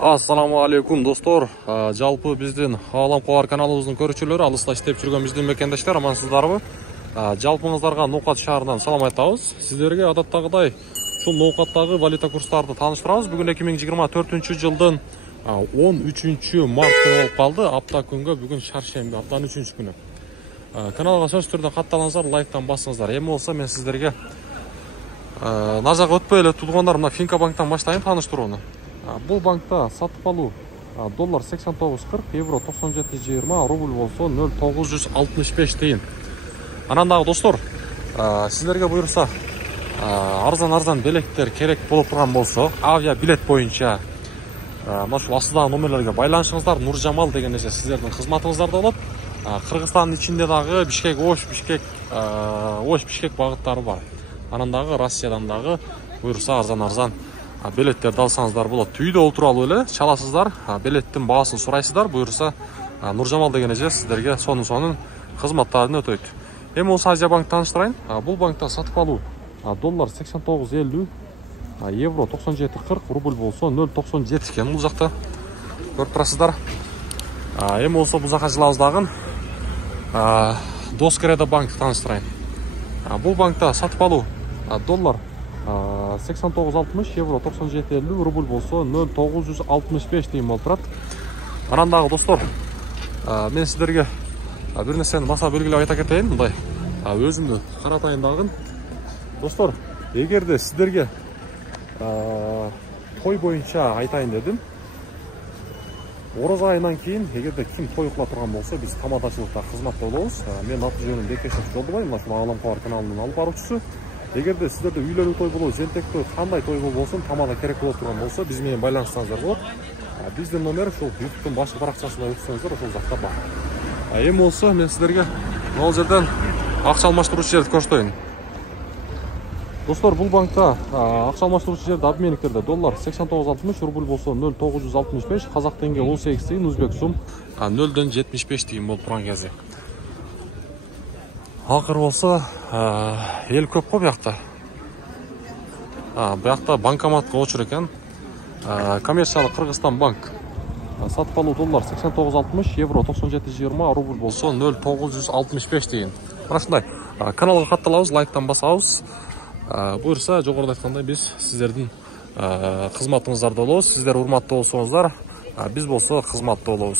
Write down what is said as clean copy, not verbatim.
Ассаламу алейкум достор. Жалпы биздин Алам Куар каналыбыздын көрүүчүлөрү, алыста иштеп жүргөн биздин мекендештер, амансыздарбы? Жалпыңыздарга Ноокат шаарынан салам айтабыз. Сиздерге адаттагыдай ушул Ноокаттагы валюта курстарды тааныштырабыз. Бүгүн 2024-жылдын 13-март күнү болуп калды. Апта күнгө бүгүн шаршемби, аптанын 3-күнү. Каналга сөзсүз түрдө катталыңыздар, лайктан басыңыздар. Эми болсо мен сиздерге наржага өтпөй эле тутулгандар мына Финка банктан баштайын тааныштырууну. Бұл банкта сатып алу доллар 89.40, евро 97.20, рубль болсо 0.965 тиын. Анан достор, сиздерге буйрса арзан белектер керек болуп турган болсо, авиа билет боюнча мына ушул астыдагы номерлерге байланышыңыздар. Нуржамал деген эсе сиздердин кызматыңыздарда болот. Кыргызстандын ичинде дагы Бишкек, Ош Бишкек багыттары бар. Анан дагы Россиядан дагы буйрса арзан билеттерди алсаңыздар болот. Үйдө отуруп алып эле чаласыздар, билеттин баасын сурайсыздар. Буйрса Нуржамал деген эже сиздерге сонун кызматтарын өтөйт. Эми болсо Азия банк тааныштырайын. Бул банкта сатып алуу доллар 89.50, евро 97.40, рубль болсо 0.97 экен. Бул жакта көрүп турасыздар. Эми болсо бул жака жылабыз дагы Доскреда банк тааныштырайын. Бул банкта сатып алуу доллар 89.60, евро 97.50, рубль болсо 0.965 тиын болуп турат. Анан дагы достор, мен сиздерге бир нерсени баса белгилеп айта кетейин. Мындай өзүмдү каратайын дагы. Достор, эгерде сиздерге той боюнча айтайын дедим. Ораза айынан кийин эгерде ким той кыла турган болсо, биз тамадачылыкта кызматта болобуз. Мен аты жөнүм Бекешев Жолдубай, мына ушул Алам Куар каналынын алып баруучусу. Эгерде сиздерде үйлөнүү той болобу, жентек той, кандай той болбосун, тамада керек болуп турган болсо, биз менен байланышсаңыздар болот. Биздин номер ушул YouTube'дун башкы баракчасына өтсөңүздөр, ошол жакта бар. Эми болсо мен сиздерге могул жерден акча алмаштыруучу жерди көрсөтөйүн. Достор, бул банкта акча алмаштыруучу жерде обменниктерде доллар 89.60, рубль болсо 0.965, казак тенге 18 тиын, өзбек сум 0.75 тиын болуп турган кези. Акыр болсо эл көп го буякта. Буякта банкоматка очур экен. Коммерциялык Кыргызстан банк. Сатып алуу доллар 89.60, евро 97.20, рубль болсо 0.965 тиын. Мына ушундай каналга катталабыз, лайктан басабыз. Буйрса жогоруда айткандай биз сиздердин кызматыңыздарда болобуз. Сиздер урматтуу болсоңуздар, биз болсо кызматта болобуз.